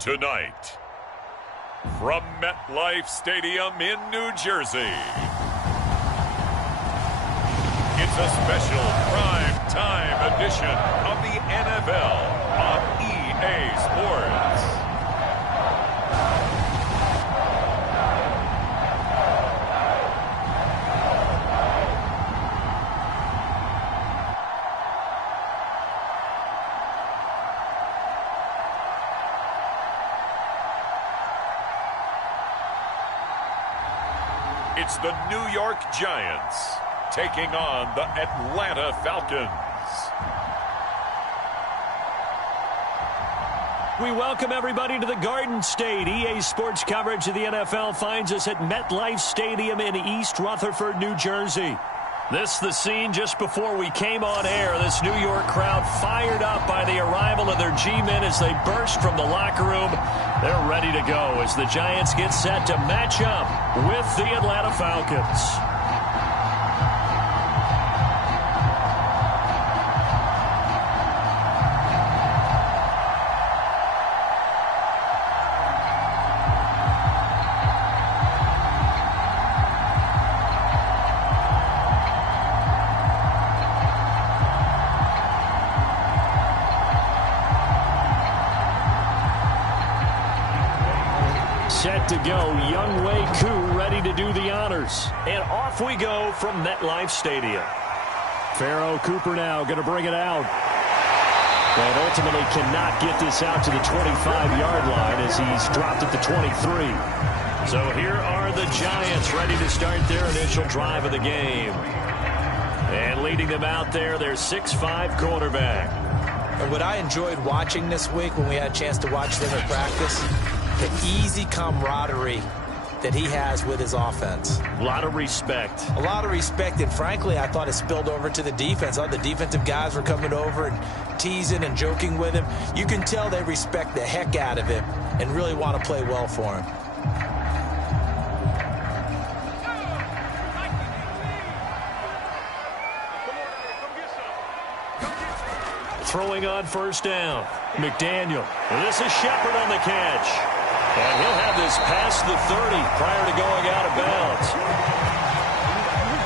Tonight, from MetLife Stadium in New Jersey, it's a special prime time edition of the NFL on EA Sports. It's the New York Giants taking on the Atlanta Falcons. We welcome everybody to the Garden State. EA Sports coverage of the NFL finds us at MetLife Stadium in East Rutherford, New Jersey. This the scene just before we came on air. This New York crowd fired up by the arrival of their G-men as they burst from the locker room. They're ready to go as the Giants get set to match up with the Atlanta Falcons. Set to go, Young Wei Koo ready to do the honors. And off we go from MetLife Stadium. Pharaoh Cooper now going to bring it out. And ultimately cannot get this out to the 25-yard line as he's dropped at the 23. So here are the Giants ready to start their initial drive of the game. And leading them out there, their 6'5" quarterback. And what I enjoyed watching this week when we had a chance to watch them at practice, the easy camaraderie that he has with his offense. A lot of respect. A lot of respect, and frankly, I thought it spilled over to the defense. All the defensive guys were coming over and teasing and joking with him. You can tell they respect the heck out of him and really want to play well for him. Throwing on first down. McDaniel. This is Shepard on the catch. And he'll have this past the 30 prior to going out of bounds.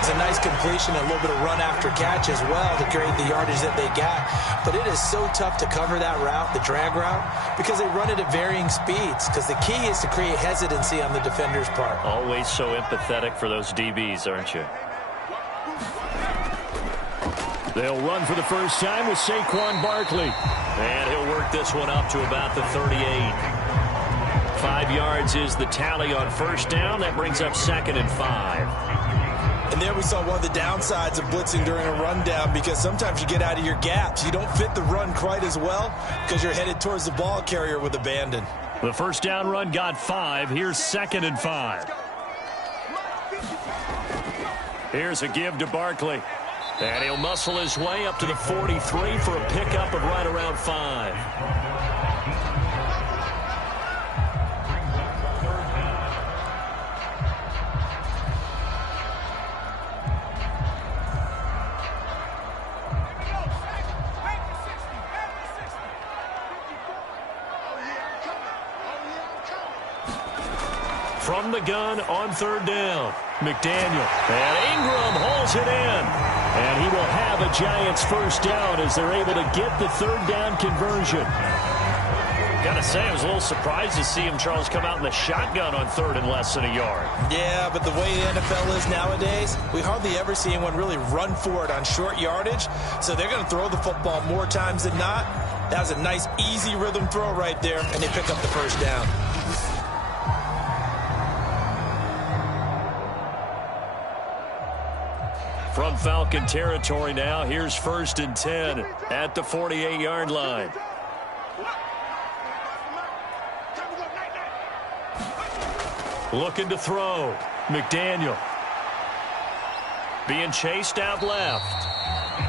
It's a nice completion and a little bit of run after catch as well to create the yardage that they got. But it is so tough to cover that route, the drag route, because they run it at varying speeds. Because the key is to create hesitancy on the defender's part. Always so empathetic for those DBs, aren't you? They'll run for the first time with Saquon Barkley. And he'll work this one up to about the 38. 5 yards is the tally on first down. That brings up 2nd and 5. And there we saw one of the downsides of blitzing during a rundown, because sometimes you get out of your gaps. You don't fit the run quite as well because you're headed towards the ball carrier with abandon. The first down run got 5. Here's 2nd and 5. Here's a give to Barkley. And he'll muscle his way up to the 43 for a pickup of right around 5. From the gun on third down, McDaniel. And Ingram holds it in. And he will have a Giants first down as they're able to get the third down conversion. Gotta say, I was a little surprised to see him, Charles, come out in the shotgun on third and less than a yard. Yeah, but the way the NFL is nowadays, we hardly ever see anyone really run for it on short yardage. So they're going to throw the football more times than not. That was a nice, easy rhythm throw right there, and they pick up the first down. From Falcon territory now, here's 1st and 10 at the 48-yard line. Looking to throw. McDaniel. Being chased out left.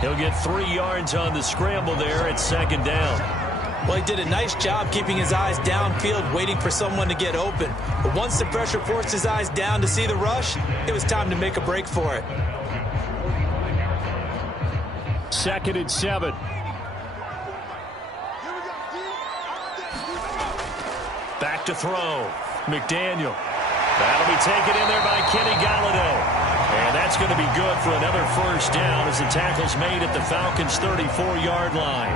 He'll get 3 yards on the scramble there at 2nd down. Well, he did a nice job keeping his eyes downfield, waiting for someone to get open. But once the pressure forced his eyes down to see the rush, it was time to make a break for it. 2nd and 7. Back to throw. McDaniel. That'll be taken in there by Kenny Galladay. And that's going to be good for another first down as the tackle's made at the Falcons' 34-yard line.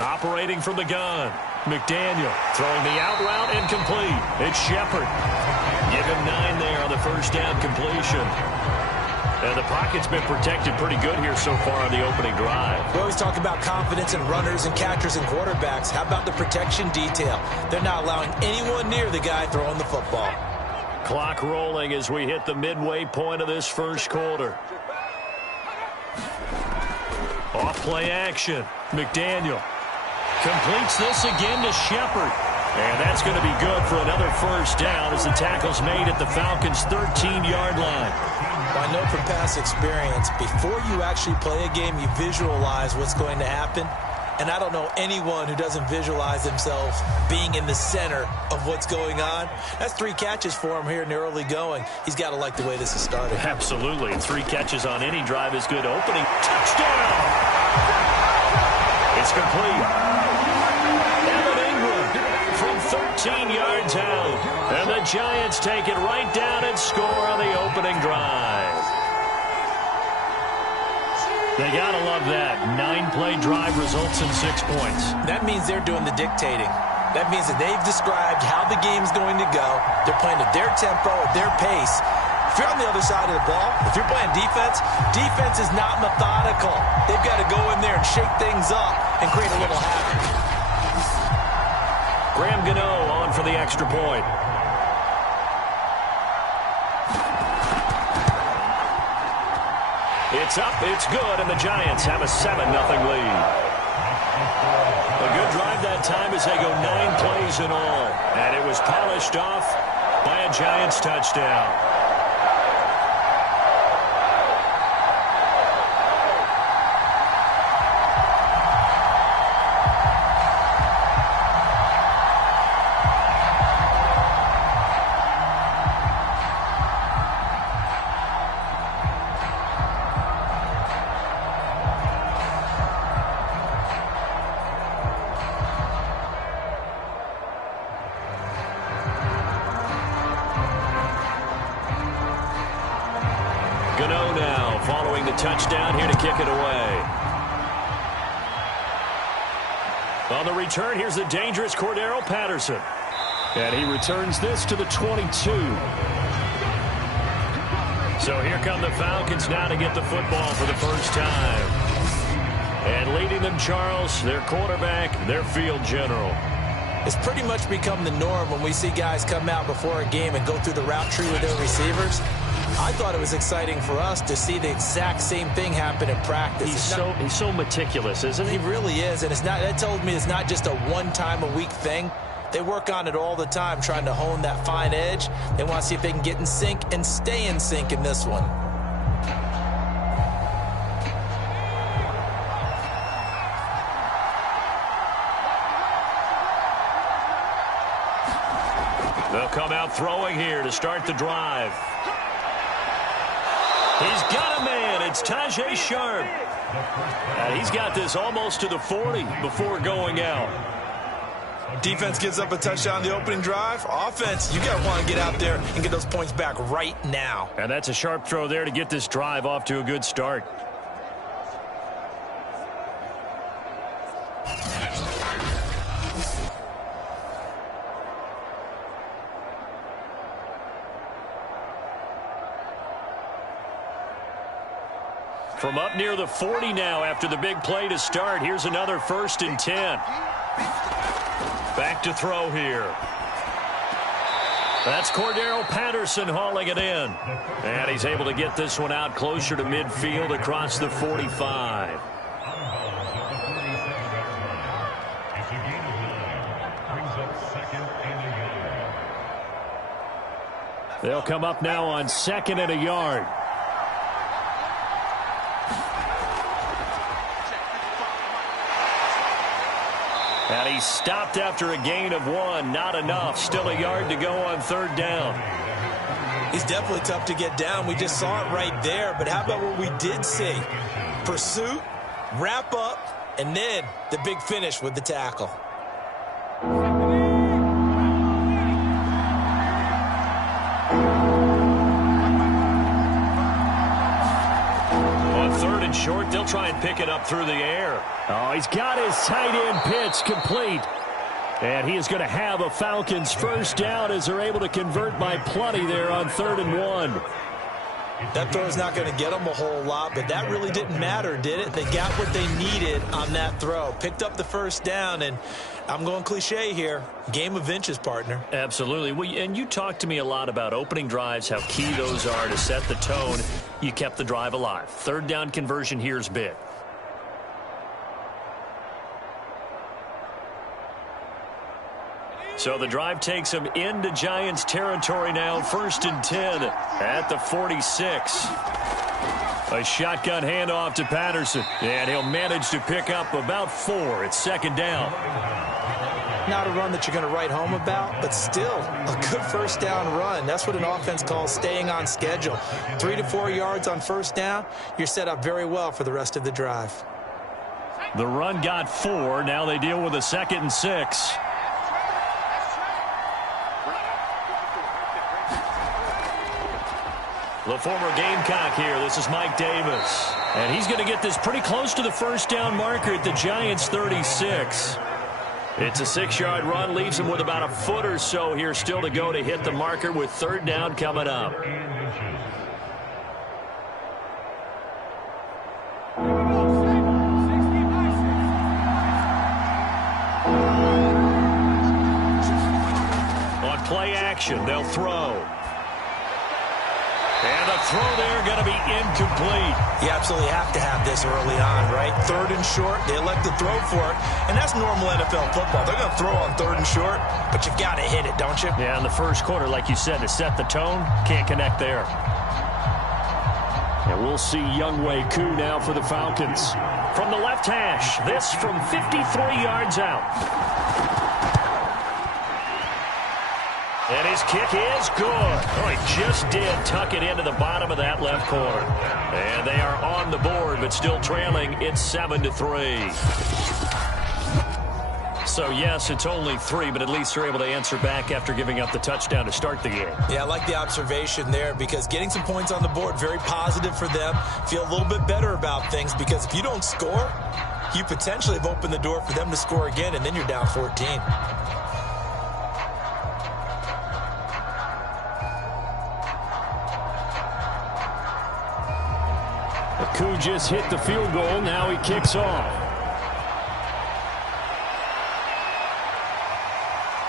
Operating from the gun. McDaniel throwing the out route incomplete. It's Shepard. Give him 9 there on the first down completion. And the pocket's been protected pretty good here so far on the opening drive. We always talk about confidence in runners and catchers and quarterbacks. How about the protection detail? They're not allowing anyone near the guy throwing the football. Clock rolling as we hit the midway point of this first quarter. Off play action. McDaniel completes this again to Shepard. And that's going to be good for another first down as the tackle's made at the Falcons' 13-yard line. I know from past experience, before you actually play a game, you visualize what's going to happen. And I don't know anyone who doesn't visualize themselves being in the center of what's going on. That's 3 catches for him here in the early going. He's got to like the way this is started. Absolutely. 3 catches on any drive is good. Opening touchdown. It's complete. 13 yards out. And the Giants take it right down and score on the opening drive. They got to love that. 9-play drive results in 6 points. That means they're doing the dictating. That means that they've described how the game's going to go. They're playing at their tempo, at their pace. If you're on the other side of the ball, if you're playing defense, defense is not methodical. They've got to go in there and shake things up and create a little havoc. Graham Gano on for the extra point. It's up, it's good, and the Giants have a 7-0 lead. A good drive that time as they go 9 plays in all. And it was polished off by a Giants touchdown. Gano now following the touchdown here to kick it away. On the return, here's the dangerous Cordero Patterson. And he returns this to the 22. So here come the Falcons now to get the football for the first time. And leading them, Charles, their quarterback, their field general. It's pretty much become the norm when we see guys come out before a game and go through the route tree with their receivers. I thought it was exciting for us to see the exact same thing happen in practice. He's so meticulous, isn't he? He really is, and that told me it's not just a one-time-a-week thing. They work on it all the time, trying to hone that fine edge. They want to see if they can get in sync and stay in sync in this one. They'll come out throwing here to start the drive. He's got a man. It's Tajay Sharp. And he's got this almost to the 40 before going out. Defense gives up a touchdown on the opening drive. Offense, you got to want to get out there and get those points back right now. And that's a sharp throw there to get this drive off to a good start. From up near the 40 now after the big play to start. Here's another 1st and 10. Back to throw here. That's Cordero Patterson hauling it in. And he's able to get this one out closer to midfield across the 45. They'll come up now on 2nd and a yard. And he stopped after a gain of 1. Not enough. Still a yard to go on 3rd down. He's definitely tough to get down. We just saw it right there. But how about what we did see? Pursuit, wrap up, and then the big finish with the tackle. On 3rd and short, they'll try and pick it up through the air. Oh, he's got his tight end pitch complete. And he is going to have a Falcons 1st down as they're able to convert by plenty there on 3rd and 1. That throw is not going to get them a whole lot, but that really didn't matter, did it? They got what they needed on that throw. Picked up the 1st down, and I'm going cliche here. Game of inches, partner. Absolutely. And you talked to me a lot about opening drives, how key those are to set the tone. You kept the drive alive. 3rd down conversion here is big. So the drive takes him into Giants territory now. 1st and 10 at the 46. A shotgun handoff to Patterson. And he'll manage to pick up about 4. It's 2nd down. Not a run that you're going to write home about, but still a good 1st down run. That's what an offense calls staying on schedule. 3 to 4 yards on 1st down. You're set up very well for the rest of the drive. The run got 4. Now they deal with a 2nd and 6. The former Gamecock here. This is Mike Davis. And he's going to get this pretty close to the 1st down marker at the Giants 36. It's a 6-yard run. Leaves him with about a foot or so here still to go to hit the marker with 3rd down coming up. On play action, they'll throw. And the throw there going to be incomplete. You absolutely have to have this early on, right? 3rd and short, they elect to throw for it. And that's normal NFL football. They're going to throw on 3rd and short, but you've got to hit it, don't you? Yeah, in the 1st quarter, like you said, to set the tone, can't connect there. And we'll see Younghoe Koo now for the Falcons. From the left hash, this from 53 yards out. And his kick is good. Oh, he just did tuck it into the bottom of that left corner. And they are on the board, but still trailing. It's 7-3. So, yes, it's only 3, but at least they're able to answer back after giving up the touchdown to start the game. Yeah, I like the observation there because getting some points on the board, very positive for them. Feel a little bit better about things because if you don't score, you potentially have opened the door for them to score again, and then you're down 14. Koo just hit the field goal. Now he kicks off.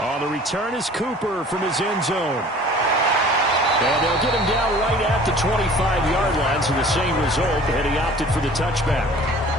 On the return is Cooper from his end zone. And they'll get him down right at the 25-yard line, so the same result, and he opted for the touchback.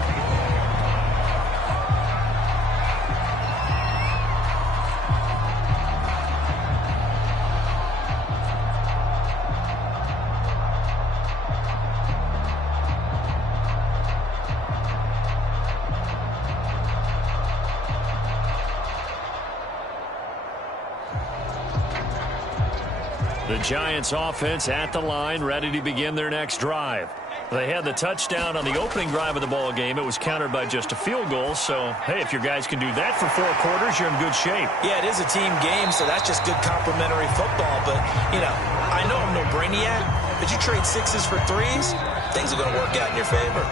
The Giants offense at the line, ready to begin their next drive. They had the touchdown on the opening drive of the ball game. It was countered by just a field goal. So, hey, if your guys can do that for 4 quarters, you're in good shape. Yeah, it is a team game, so that's just good complementary football. But, you know, I know I'm no brainiac, but you trade 6s for 3s, things are going to work out in your favor.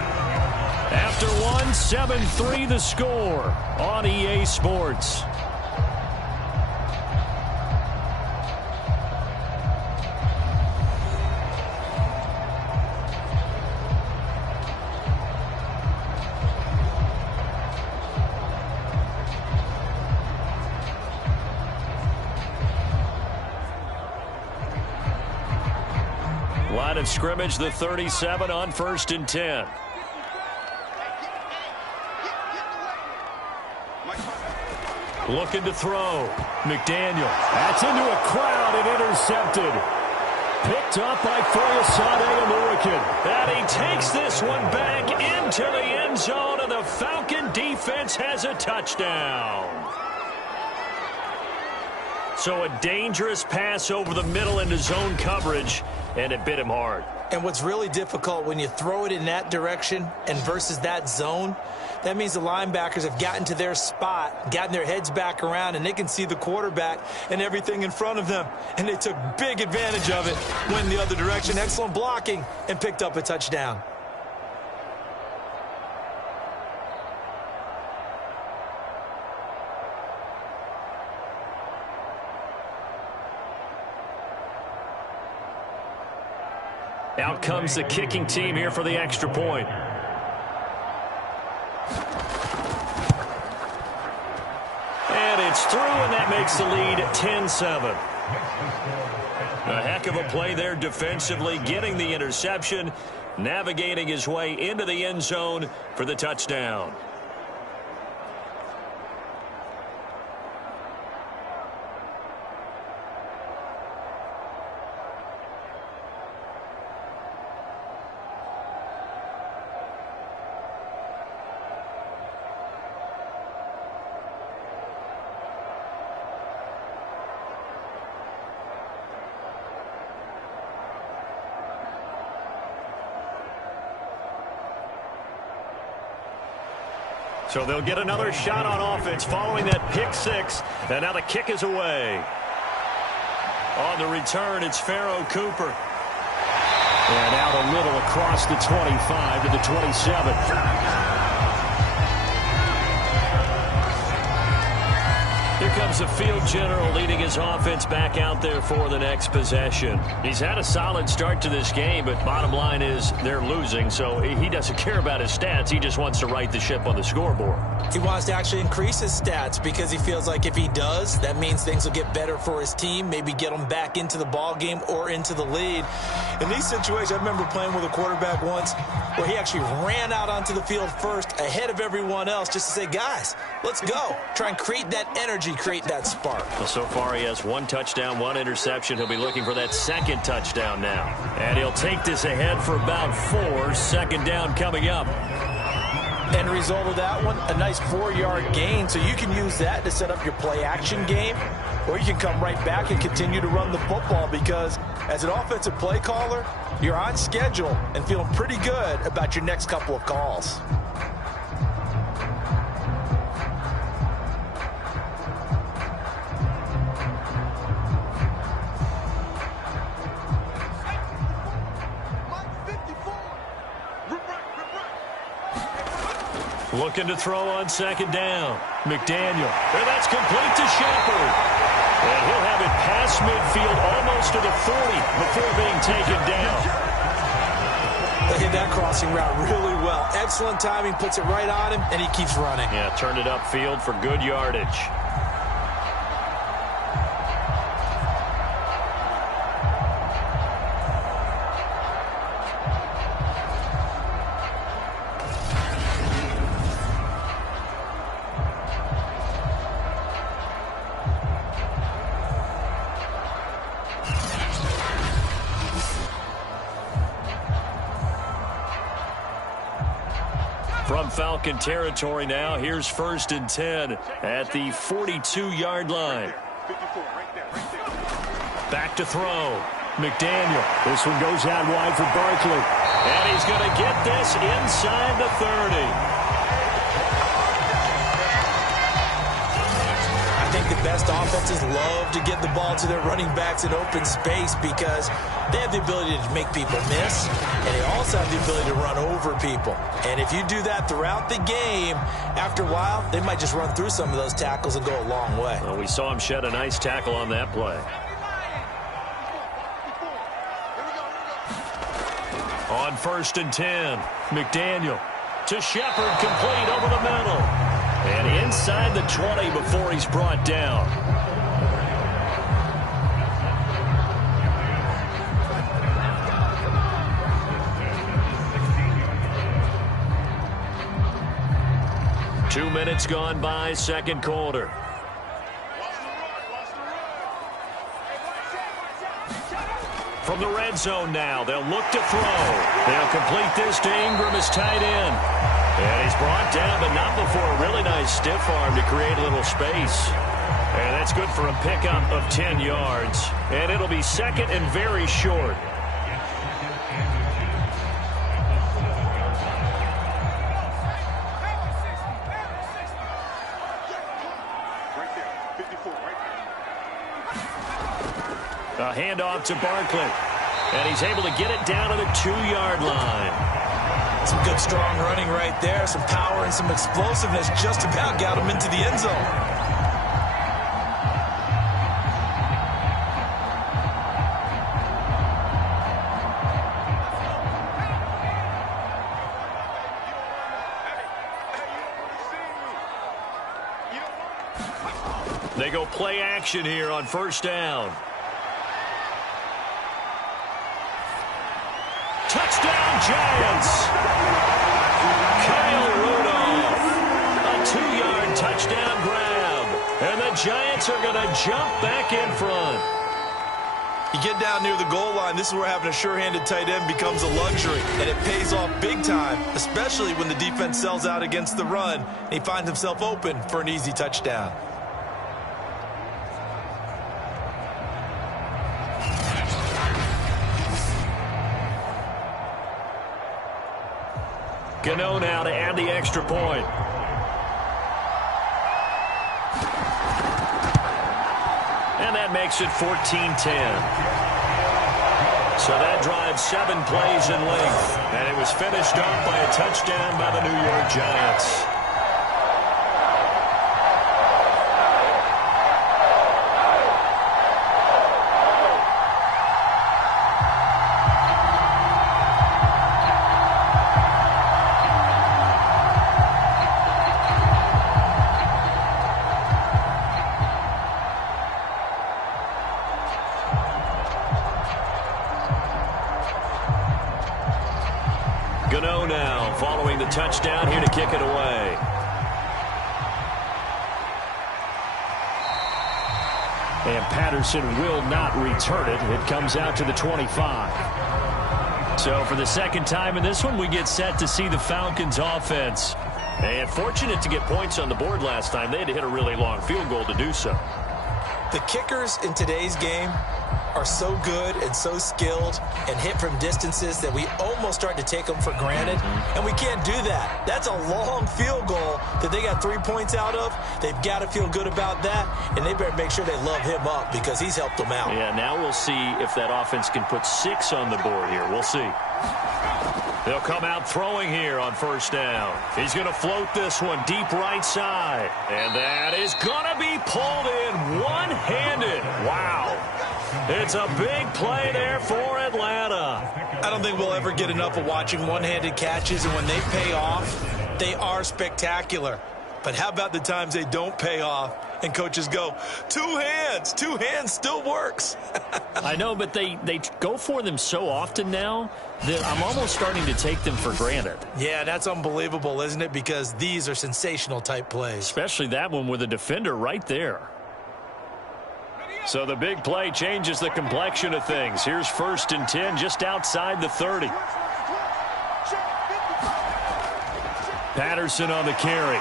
After 1, 7-3 the score on EA Sports. Line of scrimmage, the 37 on 1st and 10. Looking to throw. McDaniel. That's into a crowd and intercepted. Picked up by Foyesade Oluwakin. And he takes this one back into the end zone, and the Falcon defense has is a touchdown. So a dangerous pass over the middle into zone coverage, and it bit him hard. And what's really difficult when you throw it in that direction and versus that zone, that means the linebackers have gotten to their spot, gotten their heads back around, and they can see the quarterback and everything in front of them. And they took big advantage of it, went in the other direction, excellent blocking, and picked up a touchdown. Out comes the kicking team here for the extra point. And it's through, and that makes the lead 10-7. A heck of a play there defensively, getting the interception, navigating his way into the end zone for the touchdown. So they'll get another shot on offense following that pick six. And now the kick is away. On the return, it's Pharaoh Cooper. And out a little across the 25 to the 27. Here comes the field general leading his offense back out there for the next possession. He's had a solid start to this game, but bottom line is they're losing, so he doesn't care about his stats. He just wants to right the ship on the scoreboard. He wants to actually increase his stats because he feels like if he does, that means things will get better for his team, maybe get them back into the ball game or into the lead. In these situations, I remember playing with a quarterback once where he actually ran out onto the field first ahead of everyone else just to say, guys, let's go. Try and create that energy, create that spark. Well, so far he has one touchdown, one interception. He'll be looking for that second touchdown now. And he'll take this ahead for about 4. Second down coming up. End result of that one, a nice 4-yard gain. So you can use that to set up your play-action game, or you can come right back and continue to run the football because as an offensive play caller, you're on schedule and feeling pretty good about your next couple of calls. Looking to throw on second down. McDaniel. And that's complete to Shepard. And he'll have it past midfield almost to the 40 before being taken down. They hit that crossing route really well. Excellent timing, puts it right on him, and he keeps running. Yeah, turned it upfield for good yardage. From Falcon territory now, here's 1st and 10 at the 42-yard line. Back to throw. McDaniel. This one goes out wide for Barkley. And he's going to get this inside the 30. I think the best offenses love to get the ball to their running backs in open space because they have the ability to make people miss, and they also have the ability to run over people. And if you do that throughout the game, after a while, they might just run through some of those tackles and go a long way. Well, we saw him shed a nice tackle on that play. On 1st and 10, McDaniel to Shepard, complete over the middle. And inside the 20 before he's brought down. Two minutes gone by, second quarter. From the red zone now, they'll look to throw. They'll complete this to Ingram as tight end. And he's brought down, but not before a really nice stiff arm to create a little space. And that's good for a pickup of 10 yards. And it'll be second and very short. A handoff to Barkley. And he's able to get it down to the 2-yard line. Some good, strong running right there. Some power and some explosiveness just about got him into the end zone. They go play action here on first down. Touchdown, Giants! Kyle Rudolph. A 2-yard touchdown grab. And the Giants are going to jump back in front. You get down near the goal line, this is where having a sure-handed tight end becomes a luxury. And it pays off big time, especially when the defense sells out against the run. And he finds himself open for an easy touchdown. Gano now to add the extra point. And that makes it 14-10. So that drives 7 plays in length. And it was finished off by a touchdown by the New York Giants. Gano now following the touchdown here to kick it away. And Patterson will not return it. It comes out to the 25. So for the second time in this one, we get set to see the Falcons offense. And fortunate to get points on the board last time. They had to hit a really long field goal to do so. The kickers in today's game are so good and so skilled and hit from distances that we almost start to take them for granted, and we can't do that. That's a long field goal that they got 3 points out of. They've got to feel good about that, and they better make sure they love him up because he's helped them out. Yeah, now we'll see if that offense can put 6 on the board here. We'll see. They'll come out throwing here on first down. He's going to float this one deep right side. And that is going to be pulled in one-handed. Wow. It's a big play there for Atlanta. I don't think we'll ever get enough of watching one-handed catches, and when they pay off, they are spectacular. But how about the times they don't pay off and coaches go, two hands still works. I know, but they go for them so often now that I'm almost starting to take them for granted. Yeah, that's unbelievable, isn't it? Because these are sensational type plays. Especially that one with a defender right there. So the big play changes the complexion of things. Here's 1st and 10 just outside the 30. Patterson on the carry.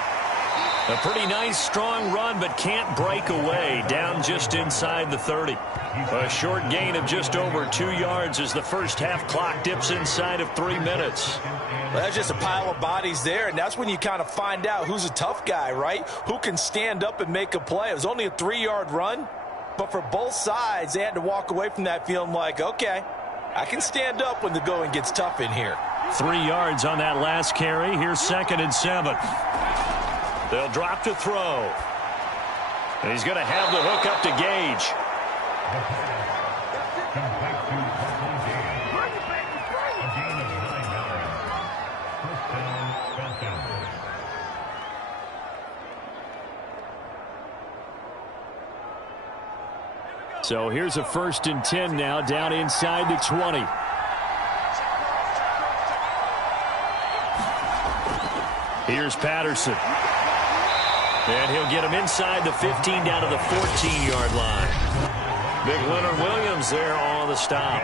A pretty nice, strong run, but can't break away. Down just inside the 30. A short gain of just over 2 yards as the first half clock dips inside of 3 minutes. Well, that's just a pile of bodies there, and that's when you kind of find out who's a tough guy, right? Who can stand up and make a play. It was only a 3-yard run, but for both sides, they had to walk away from that feeling like, okay, I can stand up when the going gets tough in here. 3 yards on that last carry. Here's 2nd and 7. They'll drop to throw. And he's going to have the hook up to Gage. So here's a 1st and 10 now down inside the 20. Here's Patterson. And he'll get him inside the 15 down to the 14-yard line. Big Leonard Williams there on the stop.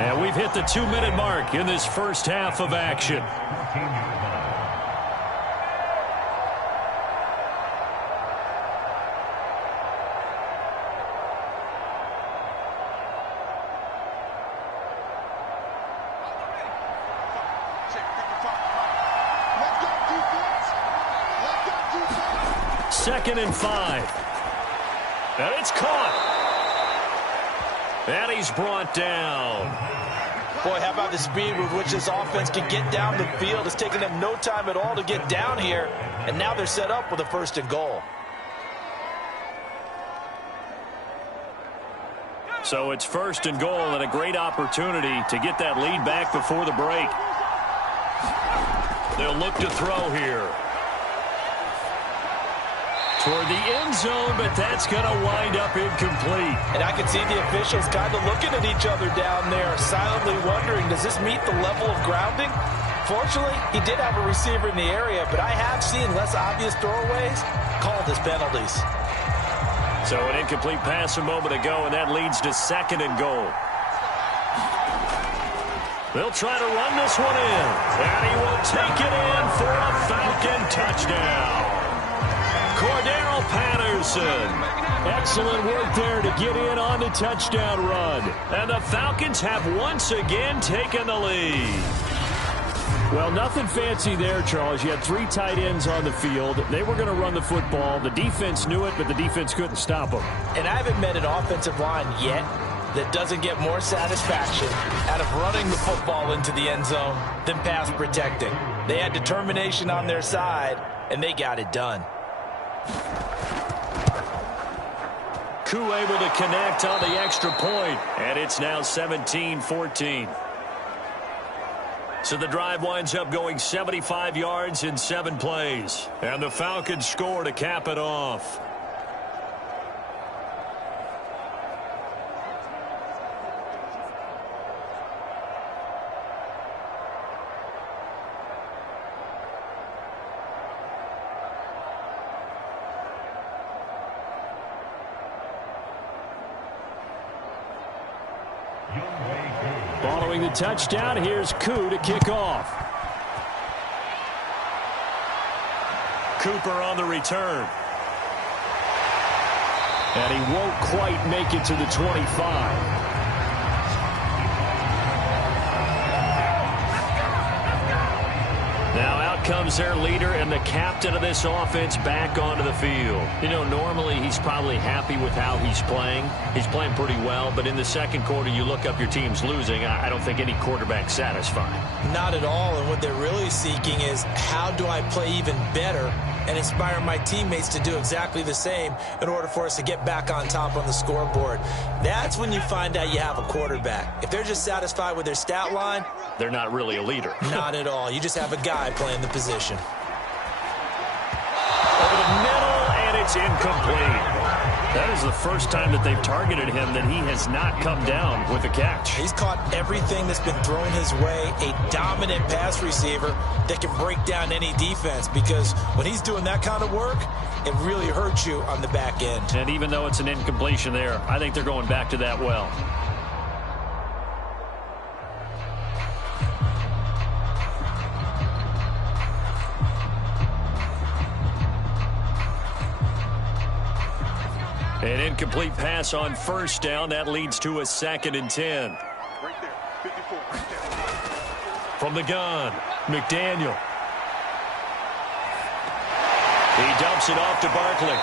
And we've hit the 2-minute mark in this first half of action. 2nd and 5. And it's caught. And he's brought down. Boy, how about the speed with which this offense can get down the field? It's taken them no time at all to get down here. And now they're set up with a 1st and goal. So it's 1st and goal and a great opportunity to get that lead back before the break. They'll look to throw here. Toward the end zone, but that's going to wind up incomplete. And I can see the officials kind of looking at each other down there, silently wondering, does this meet the level of grounding? Fortunately, he did have a receiver in the area, but I have seen less obvious throwaways called as penalties. So an incomplete pass a moment ago, and that leads to 2nd and goal. They'll try to run this one in, and he will take it in for a Falcon touchdown. Cordero Patterson. Excellent work there to get in on the touchdown run. And the Falcons have once again taken the lead. Well, nothing fancy there, Charles. You had 3 tight ends on the field. They were going to run the football. The defense knew it, but the defense couldn't stop them. And I haven't met an offensive line yet that doesn't get more satisfaction out of running the football into the end zone than pass protecting. They had determination on their side, and they got it done. Koo able to connect on the extra point, and it's now 17-14. So the drive winds up going 75 yards in 7 plays. And the Falcons score to cap it off. Following the touchdown, here's Koo to kick off. Cooper on the return. And he won't quite make it to the 25. Now out comes their leader and the captain of this offense back onto the field. You know, normally he's probably happy with how he's playing. He's playing pretty well, but in the second quarter you look up your team's losing. I don't think any quarterback's satisfied. Not at all, and what they're really seeking is how do I play even better and inspire my teammates to do exactly the same in order for us to get back on top on the scoreboard. That's when you find out you have a quarterback. If they're just satisfied with their stat line, they're not really a leader. Not at all. You just have a guy playing the position. Over the middle, and it's incomplete. That is the first time that they've targeted him that he has not come down with a catch. He's caught everything that's been thrown his way, a dominant pass receiver that can break down any defense, because when he's doing that kind of work, it really hurts you on the back end. And even though it's an incompletion there, I think they're going back to that well. An incomplete pass on first down. That leads to a 2nd and 10. Right there, 54, right there. From the gun, McDaniel. He dumps it off to Barkley.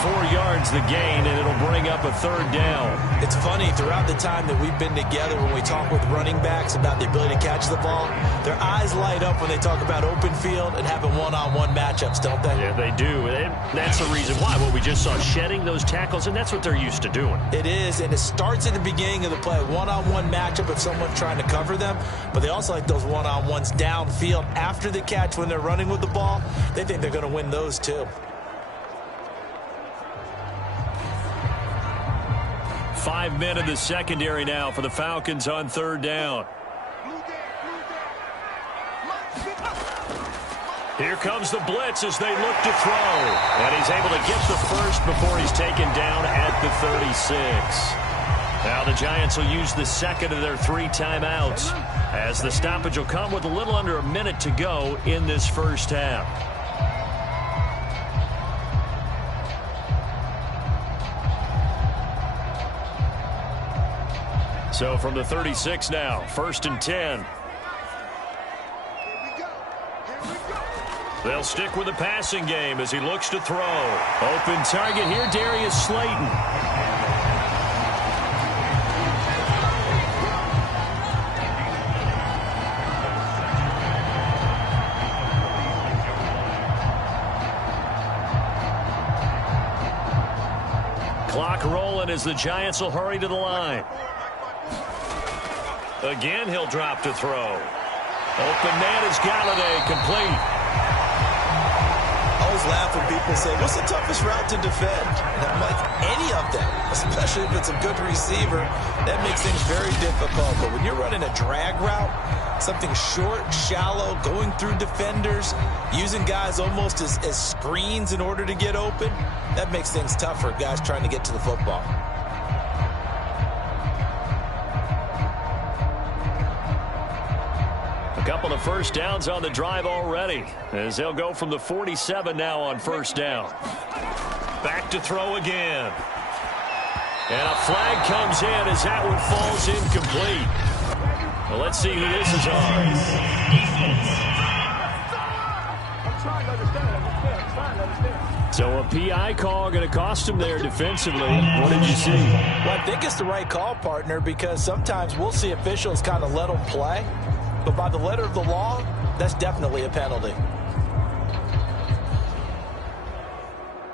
4 yards the gain, and it'll bring up a 3rd down. It's funny, throughout the time that we've been together, when we talk with running backs about the ability to catch the ball, their eyes light up when they talk about open field and having one-on-one matchups, don't they? Yeah, they do. And that's the reason why. Well, we just saw shedding those tackles, and that's what they're used to doing. It is, and it starts at the beginning of the play. One-on-one matchup if someone's trying to cover them, but they also like those one-on-ones downfield after the catch when they're running with the ball. They think they're going to win those too. 5 men in the secondary now for the Falcons on 3rd down. Here comes the blitz as they look to throw. And he's able to get the first before he's taken down at the 36. Now the Giants will use the second of their 3 timeouts, as the stoppage will come with a little under a minute to go in this first half. So from the 36 now, 1st and 10. They'll stick with the passing game as he looks to throw. Open target here, Darius Slayton. Clock rolling as the Giants will hurry to the line. Again, he'll drop to throw. Open man is Galladay, complete. I always laugh when people say, what's the toughest route to defend? And I'm like, any of them, especially if it's a good receiver. That makes things very difficult. But when you're running a drag route, something short, shallow, going through defenders, using guys almost as screens in order to get open, that makes things tough for guys trying to get to the football. A couple of first downs on the drive already, as they'll go from the 47 now on first down. Back to throw again. And a flag comes in as that one falls incomplete. Well, let's see who this is on. I'm trying to understand. So a PI call going to cost him there defensively. What did you see? Well, I think it's the right call, partner, because sometimes we'll see officials kind of let them play. But by the letter of the law, that's definitely a penalty.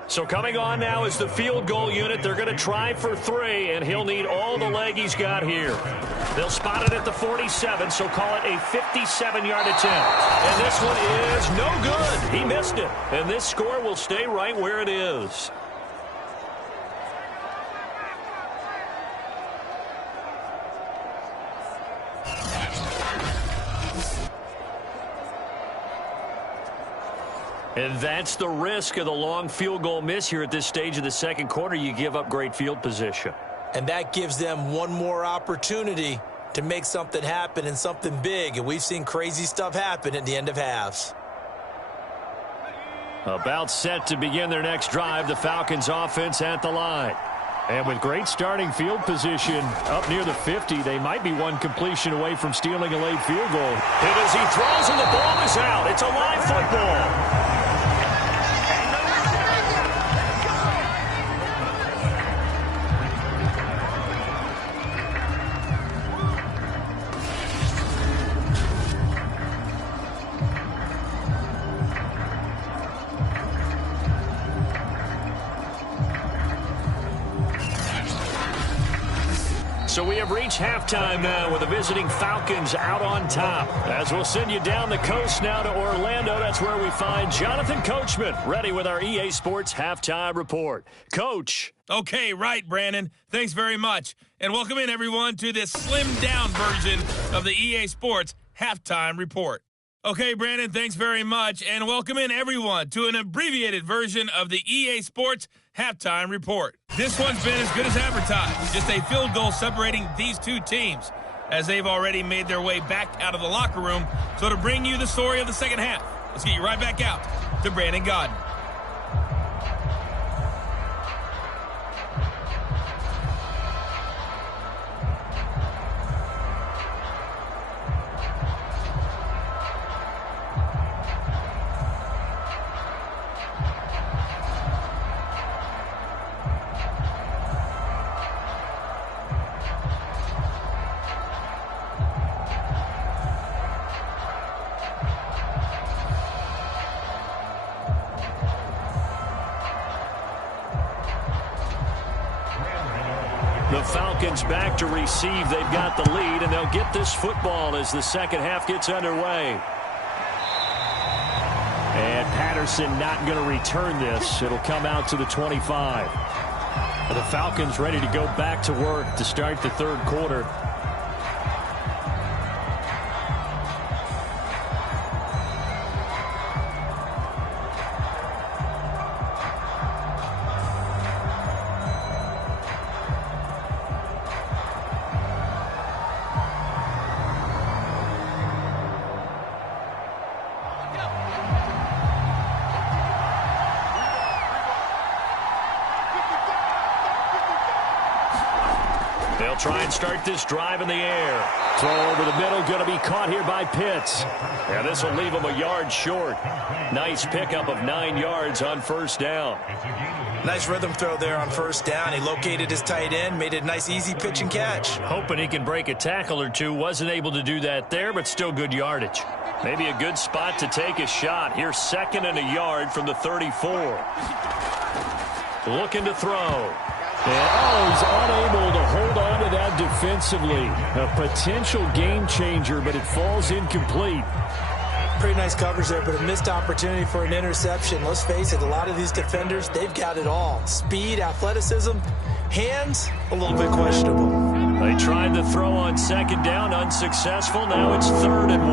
So coming on now is the field goal unit. They're going to try for 3, and he'll need all the leg he's got here. They'll spot it at the 47, so call it a 57-yard attempt. And this one is no good. He missed it. And this score will stay right where it is. And that's the risk of the long field goal miss here at this stage of the second quarter. You give up great field position. And that gives them one more opportunity to make something happen and something big. And we've seen crazy stuff happen at the end of halves. About set to begin their next drive, the Falcons offense at the line. And with great starting field position up near the 50, they might be one completion away from stealing a late field goal. And as he throws and the ball is out, it's a live football. So we have reached halftime now with the visiting Falcons out on top. As we'll send you down the coast now to Orlando, that's where we find Jonathan Coachman ready with our EA Sports Halftime Report. Coach. Okay, right, Brandon. Thanks very much. And welcome in, everyone, to this slimmed-down version of the EA Sports Halftime Report. Okay, Brandon, thanks very much. And welcome in, everyone, to an abbreviated version of the EA Sports Halftime Report. This one's been as good as advertised. Just a field goal separating these two teams, as they've already made their way back out of the locker room. So to bring you the story of the second half, let's get you right back out to Brandon Godden. The Falcons back to receive. They've got the lead, and they'll get this football as the second half gets underway. And Patterson not going to return this. It'll come out to the 25. The Falcons ready to go back to work to start the third quarter. They'll try and start this drive in the air. Throw over the middle, going to be caught here by Pitts. And this will leave him a yard short. Nice pickup of 9 yards on first down. Nice rhythm throw there on first down. He located his tight end, made it a nice easy pitch and catch. Hoping he can break a tackle or two. Wasn't able to do that there, but still good yardage. Maybe a good spot to take a shot. Here's 2nd and a yard from the 34. Looking to throw. And, he's unable to hold on to that defensively. A potential game changer, but it falls incomplete. Pretty nice coverage there, but a missed opportunity for an interception. Let's face it, a lot of these defenders, they've got it all. Speed, athleticism, hands, a little bit questionable. They tried the throw on 2nd down, unsuccessful. Now it's 3rd and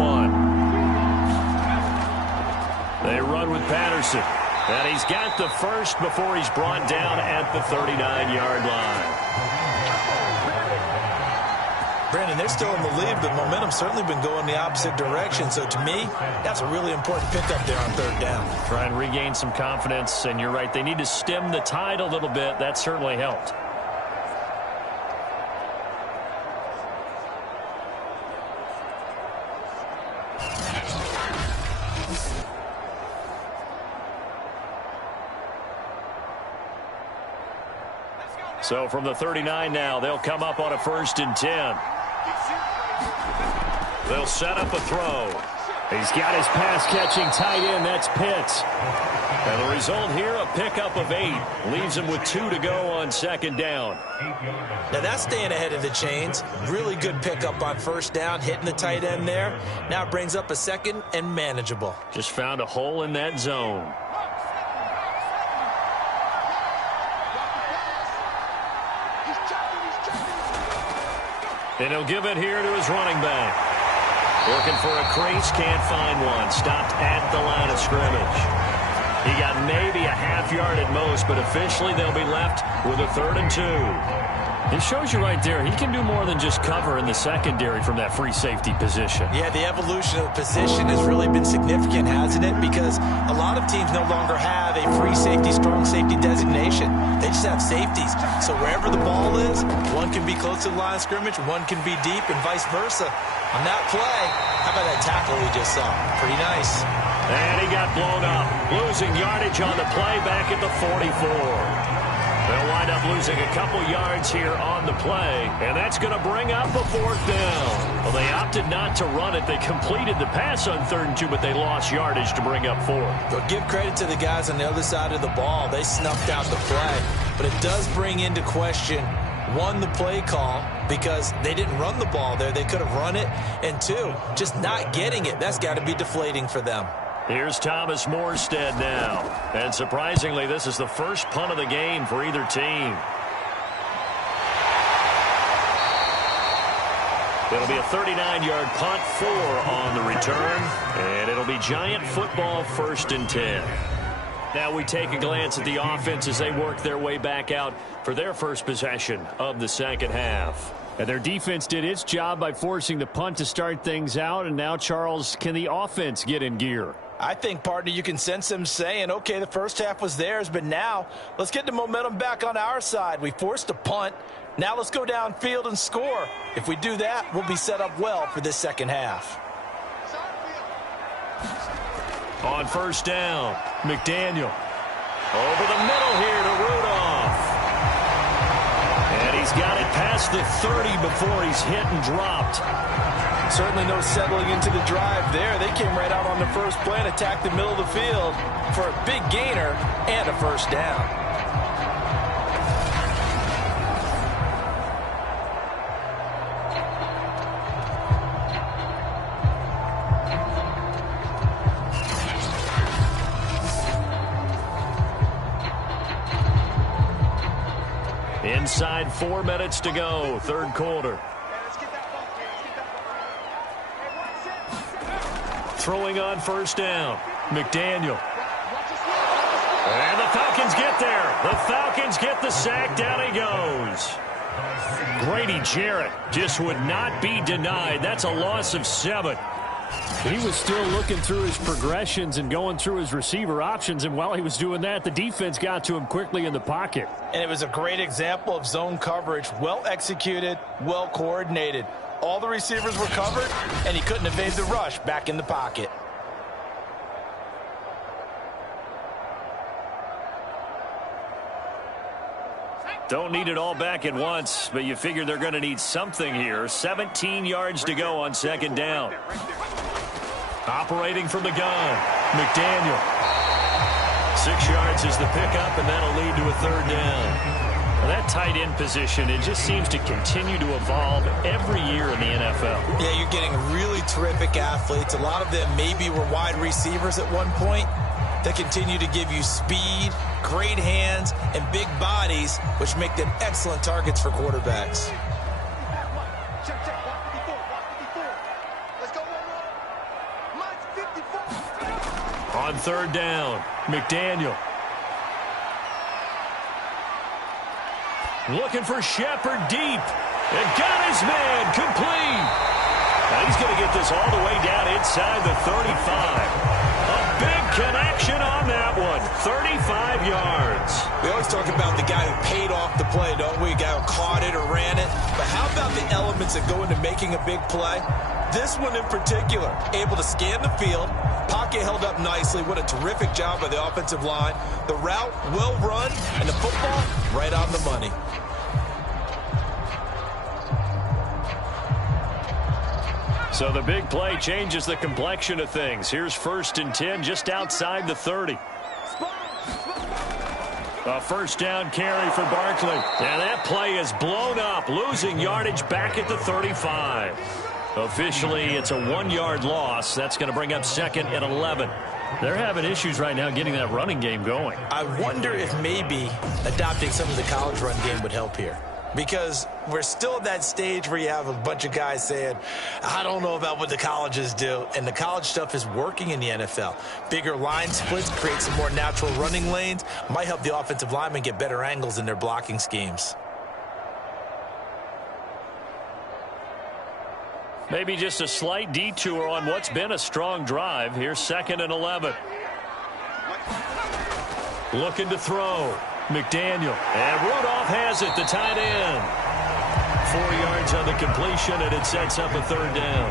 1. They run with Patterson. And he's got the first before he's brought down at the 39-yard line. Brandon, they're still in the lead, but momentum's certainly been going the opposite direction. So to me, that's a really important pickup there on 3rd down. Try and regain some confidence, and you're right. They need to stem the tide a little bit. That certainly helped. So from the 39 now, they'll come up on a 1st and 10. They'll set up a throw. He's got his pass-catching tight end. That's Pitts. And the result here, a pickup of 8. Leaves him with 2 to go on 2nd down. Now that's staying ahead of the chains. Really good pickup on 1st down, hitting the tight end there. Now it brings up a 2nd and manageable. Just found a hole in that zone. And he'll give it here to his running back. Looking for a crease, can't find one. Stopped at the line of scrimmage. He got maybe a half yard at most, but officially they'll be left with a 3rd and 2. It shows you right there, he can do more than just cover in the secondary from that free safety position. Yeah, the evolution of the position has really been significant, hasn't it? Because a lot of teams no longer have a free safety, strong safety designation. They just have safeties. So wherever the ball is, one can be close to the line of scrimmage, one can be deep, and vice versa. On that play, how about that tackle we just saw? Pretty nice. And he got blown up. Losing yardage on the play back at the 44. They'll wind up losing a couple yards here on the play, and that's going to bring up a 4th down. Well, they opted not to run it. They completed the pass on 3rd and 2, but they lost yardage to bring up 4th. But give credit to the guys on the other side of the ball. They snuffed out the play. But it does bring into question, 1, the play call, because they didn't run the ball there. They could have run it. And 2, just not getting it. That's got to be deflating for them. Here's Thomas Morstead now. And surprisingly, this is the first punt of the game for either team. It'll be a 39-yard punt, 4 on the return. And it'll be Giant football, 1st and 10. Now we take a glance at the offense as they work their way back out for their first possession of the 2nd half. And their defense did its job by forcing the punt to start things out. And now, Charles, can the offense get in gear? I think, partner, you can sense them saying, okay, the first half was theirs, but now let's get the momentum back on our side. We forced a punt. Now let's go downfield and score. If we do that, we'll be set up well for this 2nd half. On 1st down, McDaniel. Over the middle here to Rudolph. And he's got it past the 30 before he's hit and dropped. Certainly no settling into the drive there. They came right out on the first play and attacked the middle of the field for a big gainer and a 1st down. Inside 4 minutes to go, 3rd quarter. Throwing on 1st down, McDaniel. And the Falcons get there. The Falcons get the sack. Down he goes. Grady Jarrett just would not be denied. That's a loss of 7. He was still looking through his progressions and going through his receiver options, and while he was doing that, the defense got to him quickly in the pocket. And it was a great example of zone coverage, well executed, well coordinated. All the receivers were covered, and he couldn't evade the rush back in the pocket. Don't need it all back at once, but you figure they're going to need something here. 17 yards to go on second down. Operating from the gun, McDaniel. 6 yards is the pickup, and that'll lead to a third down. Well, that tight end position, it just seems to continue to evolve every year in the NFL. Yeah, you're getting really terrific athletes. A lot of them maybe were wide receivers at one point. They continue to give you speed, great hands, and big bodies, which make them excellent targets for quarterbacks. On third down, McDaniel. Looking for Shepard deep. And got his man complete. Now he's going to get this all the way down inside the 35. A big connection on that one. 35 yards. We always talk about the guy who paid off the play, don't we? A guy who caught it or ran it. But how about the elements that go into making a big play? This one in particular, able to scan the field. Pocket held up nicely. What a terrific job by the offensive line. The route, well run, and the football, right on the money. So the big play changes the complexion of things. Here's 1st and 10 just outside the 30. A first down carry for Barkley. And that play is blown up, losing yardage back at the 35. Officially, it's a 1-yard loss. That's going to bring up 2nd and 11. They're having issues right now getting that running game going. I wonder if maybe adopting some of the college run game would help here. Because we're still at that stage where you have a bunch of guys saying, I don't know about what the colleges do. And the college stuff is working in the NFL. Bigger line splits, create some more natural running lanes. Might help the offensive linemen get better angles in their blocking schemes. Maybe just a slight detour on what's been a strong drive. Here's 2nd and 11. Looking to throw. McDaniel. And Rudolph has it, the tight end. 4 yards on the completion, and it sets up a third down.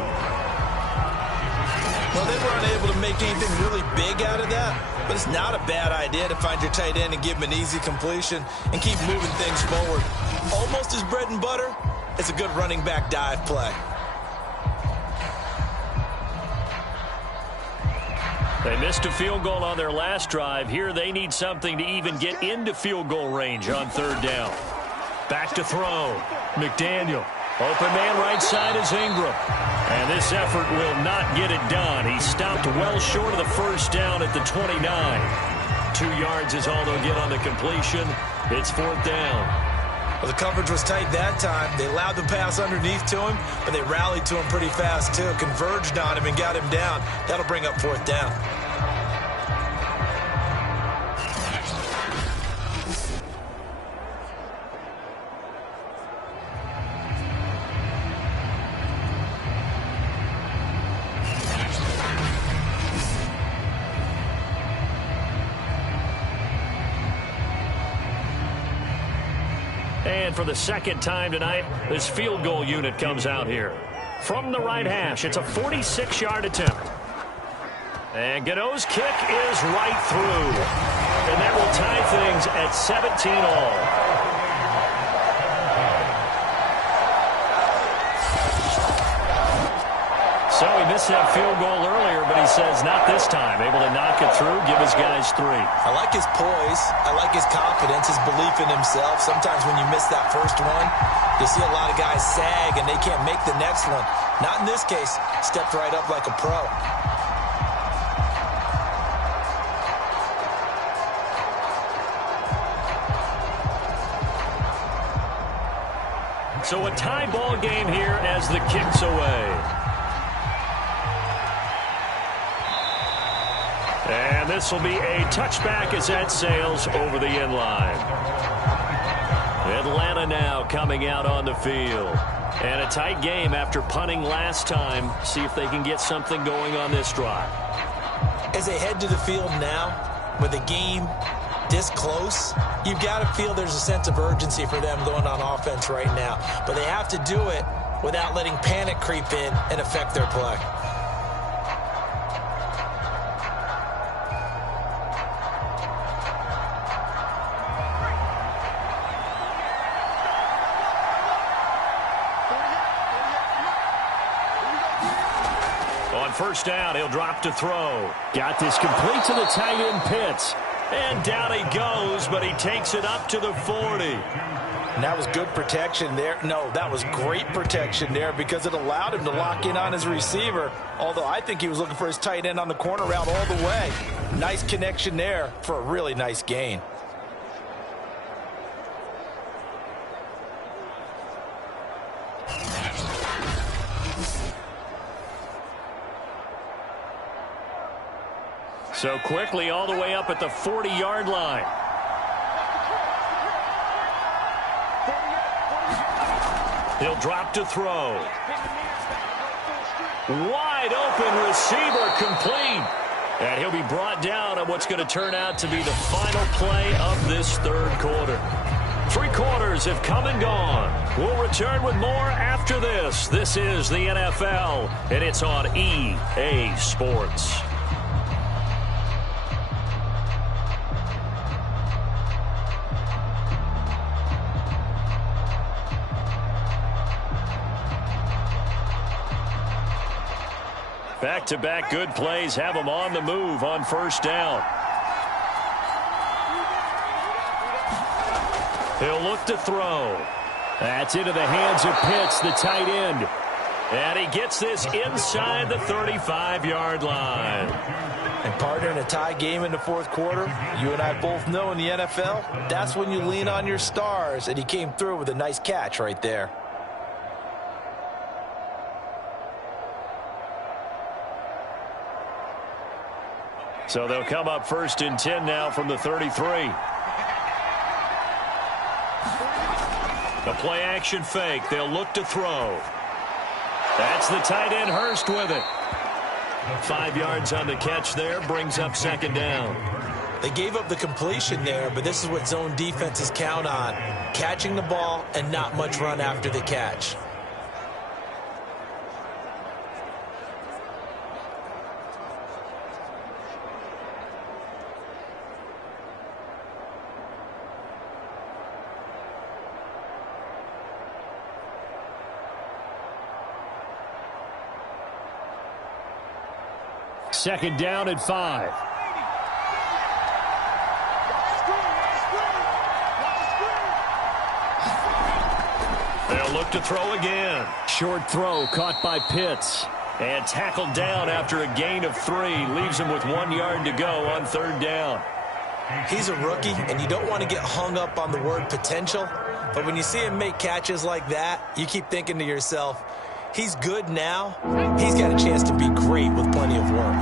Well, they were unable to make anything really big out of that, but it's not a bad idea to find your tight end and give him an easy completion and keep moving things forward. Almost his bread and butter. It's a good running back dive play. They missed a field goal on their last drive. Here they need something to even get into field goal range on third down. Back to throw. McDaniel. Open man right side is Ingram. And this effort will not get it done. He stopped well short of the first down at the 29. 2 yards is all they'll get on the completion. It's 4th down. Well, the coverage was tight that time. They allowed the pass underneath to him, but they rallied to him pretty fast, too. Converged on him and got him down. That'll bring up 4th down. And for the second time tonight, this field goal unit comes out here. From the right hash, it's a 46-yard attempt. And Gano's kick is right through. And that will tie things at 17 all. So he missed that field goal earlier, but he says not this time. Able to knock it through, give his guys 3. I like his poise. I like his confidence, his belief in himself. Sometimes when you miss that first one, you see a lot of guys sag and they can't make the next one. Not in this case. Stepped right up like a pro. So a tie ball game here as the kick's away. And this will be a touchback as that sails over the end line. Atlanta now coming out on the field. And a tight game after punting last time. See if they can get something going on this drive. As they head to the field now, with the game this close, you've got to feel there's a sense of urgency for them going on offense right now. But they have to do it without letting panic creep in and affect their play. On first down, he'll drop to throw. Got this complete to the tight end Pitts. And down he goes, but he takes it up to the 40. And that was good protection there. No, that was great protection there because it allowed him to lock in on his receiver, although I think he was looking for his tight end on the corner route all the way. Nice connection there for a really nice gain. So quickly all the way up at the 40-yard line. He'll drop to throw. Wide open receiver complete. And he'll be brought down on what's going to turn out to be the final play of this third quarter. 3 quarters have come and gone. We'll return with more after this. This is the NFL, and it's on EA Sports. Back-to-back good plays have them on the move on first down. He'll look to throw. That's into the hands of Pitts, the tight end. And he gets this inside the 35-yard line. And partner, in a tie game in the fourth quarter, you and I both know in the NFL, that's when you lean on your stars. And he came through with a nice catch right there. So they'll come up first and 10 now from the 33. The play action fake. They'll look to throw. That's the tight end Hurst with it. 5 yards on the catch there. Brings up second down. They gave up the completion there, but this is what zone defenses count on. Catching the ball and not much run after the catch. Second down and 5. They'll look to throw again. Short throw caught by Pitts. And tackled down after a gain of 3. Leaves him with 1 yard to go on third down. He's a rookie, and you don't want to get hung up on the word potential. But when you see him make catches like that, you keep thinking to yourself, he's good now. He's got a chance to be great with plenty of work.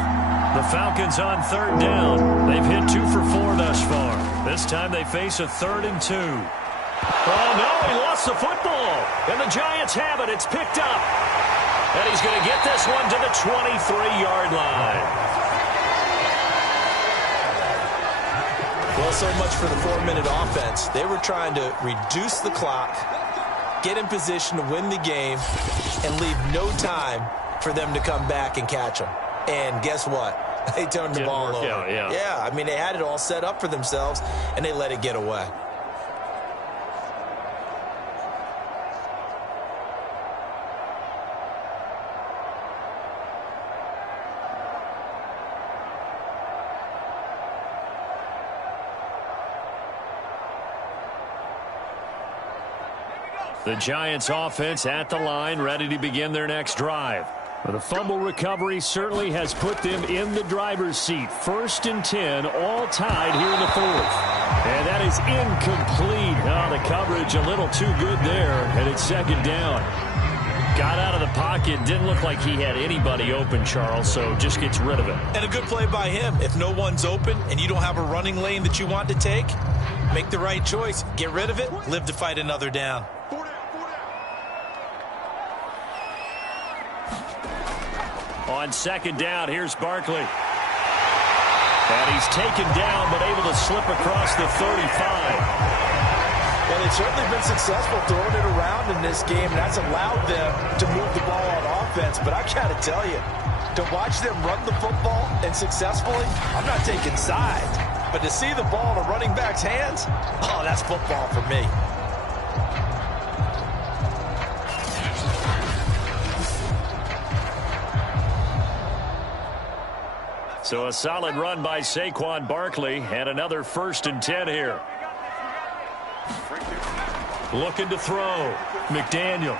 The Falcons on third down. They've hit 2 for 4 thus far. This time they face a 3rd and 2. Oh, no, he lost the football. And the Giants have it. It's picked up. And he's going to get this one to the 23-yard line. Well, so much for the 4-minute offense. They were trying to reduce the clock, get in position to win the game, and leave no time for them to come back and catch them. And guess what? They turned the ball over. Yeah, I mean, they had it all set up for themselves, and they let it get away. The Giants offense at the line, ready to begin their next drive. Well, the fumble recovery certainly has put them in the driver's seat. 1st and 10, all tied here in the 4th. And that is incomplete. Oh, the coverage a little too good there, and it's second down. Got out of the pocket. Didn't look like he had anybody open, Charles, so just gets rid of it. And a good play by him. If no one's open and you don't have a running lane that you want to take, make the right choice. Get rid of it. Live to fight another down. On second down, here's Barkley. And he's taken down, but able to slip across the 35. Well, they've certainly been successful throwing it around in this game. That's allowed them to move the ball on offense. But I got to tell you, to watch them run the football and successfully, I'm not taking sides. But to see the ball in a running back's hands, oh, that's football for me. So a solid run by Saquon Barkley and another 1st and 10 here. Looking to throw. McDaniel.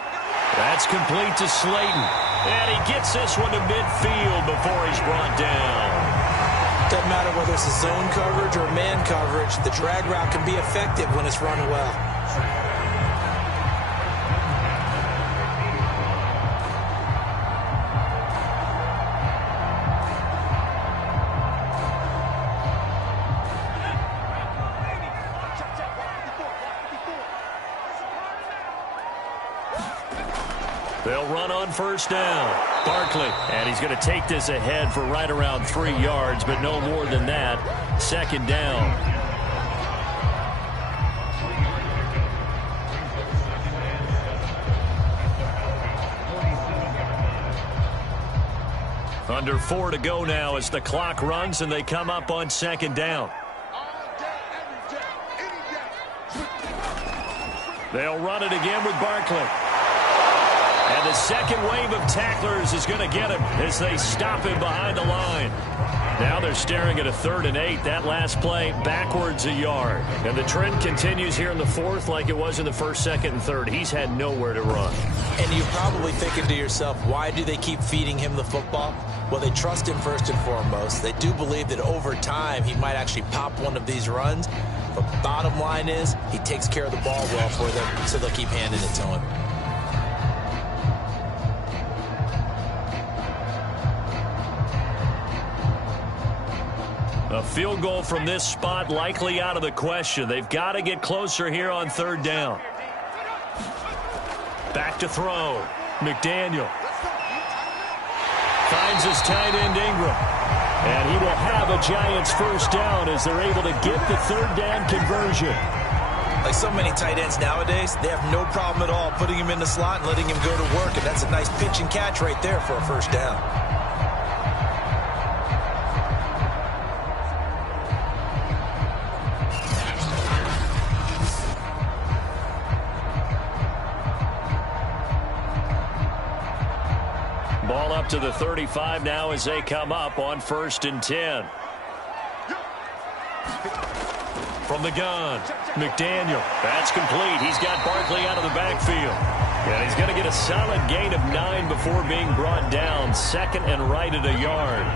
That's complete to Slayton. And he gets this one to midfield before he's brought down. Doesn't matter whether it's a zone coverage or man coverage, the drag route can be effective when it's run well. They'll run on 1st down. Barkley, and he's going to take this ahead for right around 3 yards, but no more than that. 2nd down. Under 4 to go now as the clock runs, and they come up on 2nd down. They'll run it again with Barkley. And the second wave of tacklers is going to get him as they stop him behind the line. Now they're staring at a 3rd and 8. That last play backwards a yard. And the trend continues here in the 4th like it was in the 1st, 2nd, and 3rd. He's had nowhere to run. And you're probably thinking to yourself, why do they keep feeding him the football? Well, they trust him first and foremost. They do believe that over time he might actually pop one of these runs. But bottom line is he takes care of the ball well for them, so they'll keep handing it to him. A field goal from this spot likely out of the question. They've got to get closer here on 3rd down. Back to throw. McDaniel. Finds his tight end Ingram. And he will have a Giants 1st down as they're able to get the 3rd down conversion. Like so many tight ends nowadays, they have no problem at all putting him in the slot and letting him go to work. And that's a nice pitch and catch right there for a 1st down. Ball up to the 35 now as they come up on 1st and 10. From the gun, McDaniel. That's complete. He's got Barkley out of the backfield. And he's going to get a solid gain of 9 before being brought down. 2nd and right at a yard.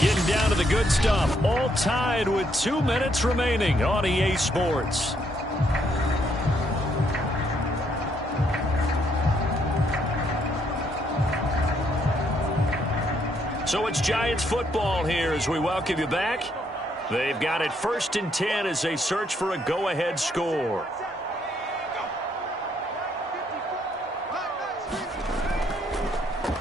Getting down to the good stuff. All tied with 2 minutes remaining on EA Sports. So it's Giants football here as we welcome you back. They've got it 1st and 10 as they search for a go-ahead score.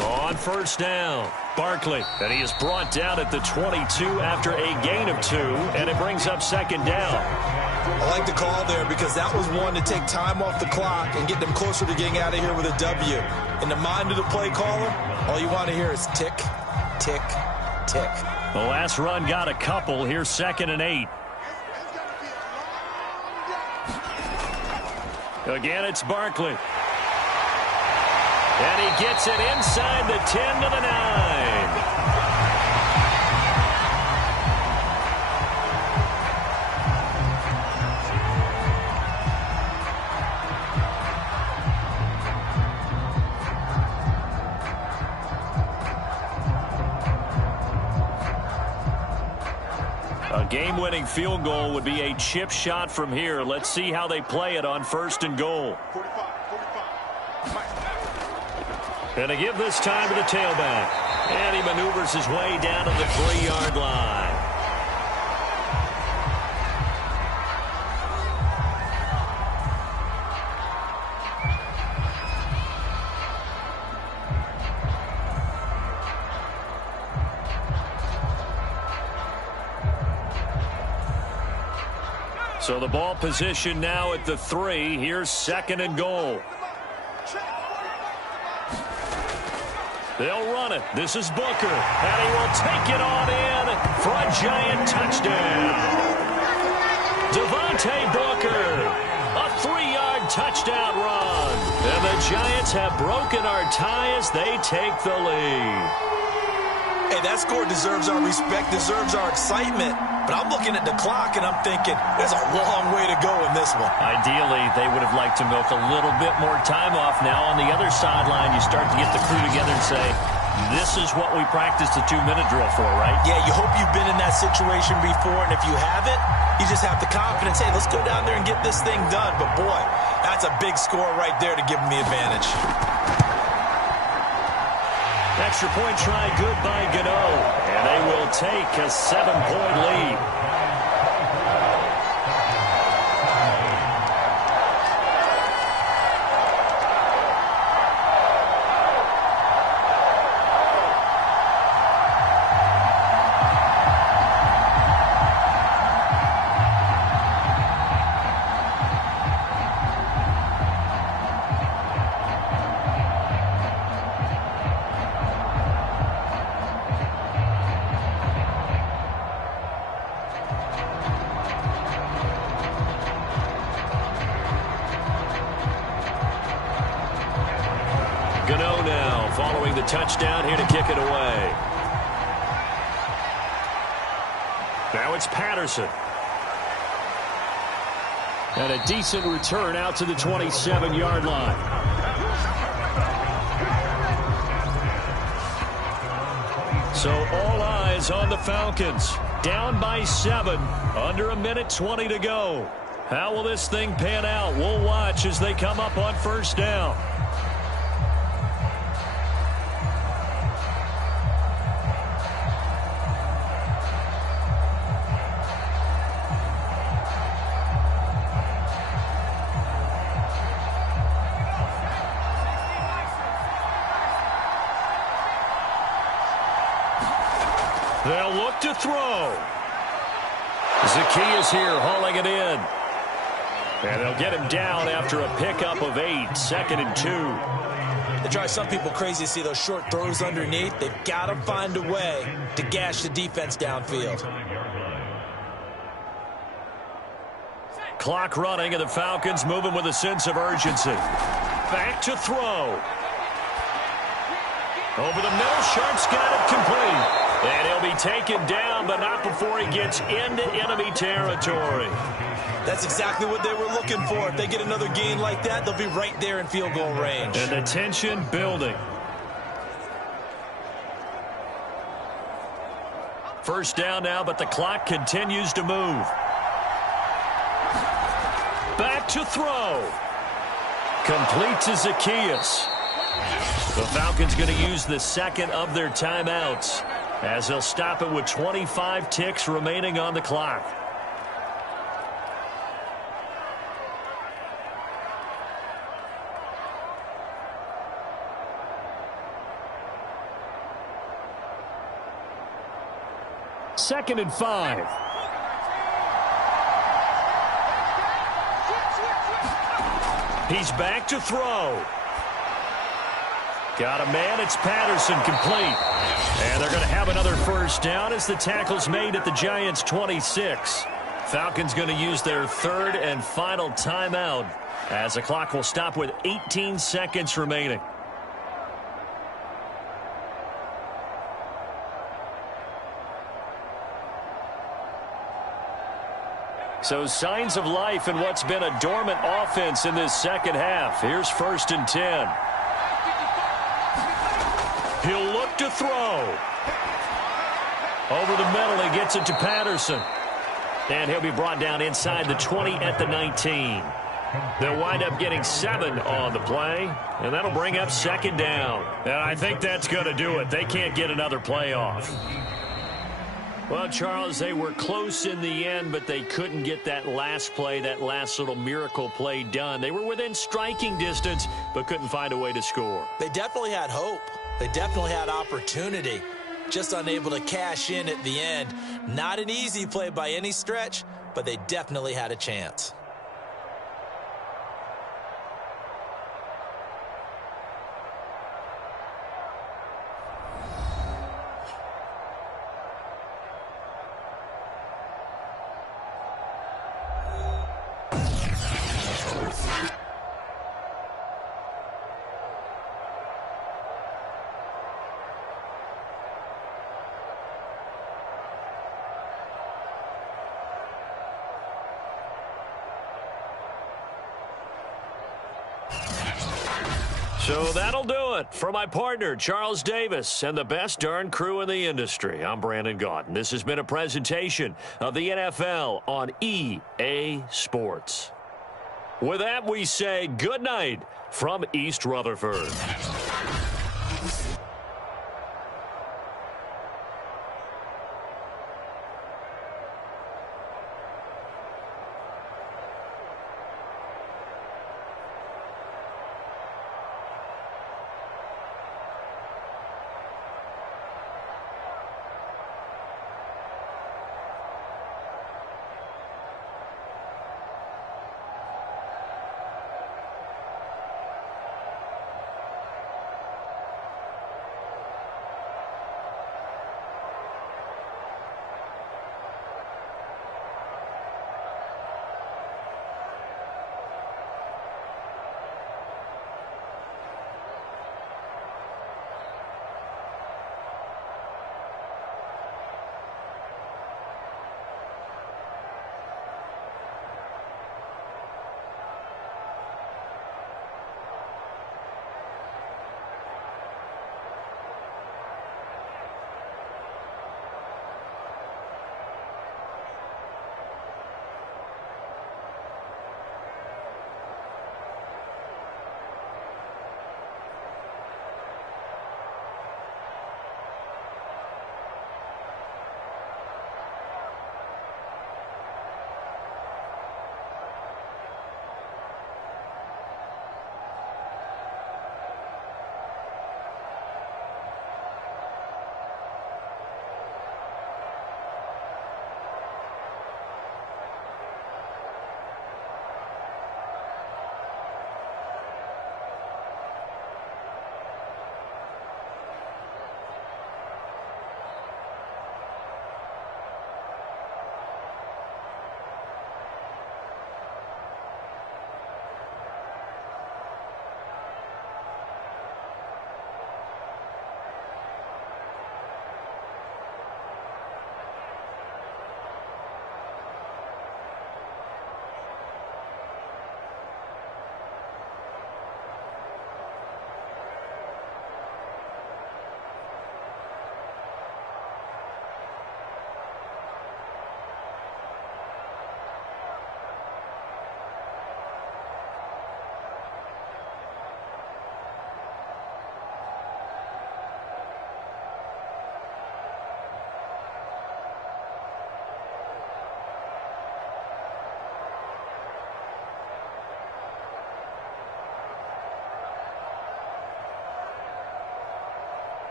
On 1st down, Barkley, and he is brought down at the 22 after a gain of 2, and it brings up 2nd down. I like the call there because that was one to take time off the clock and get them closer to getting out of here with a W. In the mind of the play caller, all you want to hear is tick, tick, tick. The last run got a couple. Here's 2nd and 8. Again, it's Barkley. And he gets it inside the 10 to the 9. A game-winning field goal would be a chip shot from here. Let's see how they play it on 1st and goal. 45. And to give this time to the tailback. And he maneuvers his way down to the 3-yard line. So the ball position now at the 3. Here's 2nd and goal. They'll run it. This is Booker. And he will take it on in for a giant touchdown. Devontae Booker. A 3-yard touchdown run. And the Giants have broken our tie as they take the lead. Hey, that score deserves our respect, deserves our excitement. But I'm looking at the clock, and I'm thinking, there's a long way to go in this one. Ideally, they would have liked to milk a little bit more time off. Now, on the other sideline, you start to get the crew together and say, this is what we practiced the 2-minute drill for, right? Yeah, you hope you've been in that situation before, and if you haven't, you just have the confidence, hey, let's go down there and get this thing done. But, boy, that's a big score right there to give them the advantage. Extra point try good by Gano. And they will take a 7-point lead. Gano now following the touchdown here to kick it away. Now it's Patterson. And a decent return out to the 27-yard line. So all eyes on the Falcons. Down by 7. Under 1:20 to go. How will this thing pan out? We'll watch as they come up on 1st down. They'll look to throw. Zacchaeus here hauling it in. And they'll get him down after a pickup of 8. 2nd and 2. They drive some people crazy to see those short throws underneath. They've got to find a way to gash the defense downfield. Clock running, and the Falcons moving with a sense of urgency. Back to throw. Over the middle, Sharp's got it complete. And he'll be taken down, but not before he gets into enemy territory. That's exactly what they were looking for. If they get another gain like that, they'll be right there in field goal range. And the tension building. 1st down now, but the clock continues to move. Back to throw. Complete to Zacchaeus. The Falcons going to use the 2nd of their timeouts, as they'll stop it with 25 ticks remaining on the clock. Second and 5. He's back to throw. Got a man. It's Patterson, complete. And they're going to have another first down as the tackle's made at the Giants' 26. Falcons going to use their third and final timeout as the clock will stop with 18 seconds remaining. So signs of life in what's been a dormant offense in this second half. Here's 1st and 10. He'll look to throw. Over the middle, he gets it to Patterson. And he'll be brought down inside the 20 at the 19. They'll wind up getting 7 on the play, and that'll bring up 2nd down. And I think that's going to do it. They can't get another play off. Well, Charles, they were close in the end, but they couldn't get that last play, that last little miracle play done. They were within striking distance, but couldn't find a way to score. They definitely had hope. They definitely had opportunity. Just unable to cash in at the end. Not an easy play by any stretch, but they definitely had a chance. So that'll do it for my partner, Charles Davis, and the best darn crew in the industry. I'm Brandon Gaudin. This has been a presentation of the NFL on EA Sports. With that, we say good night from East Rutherford.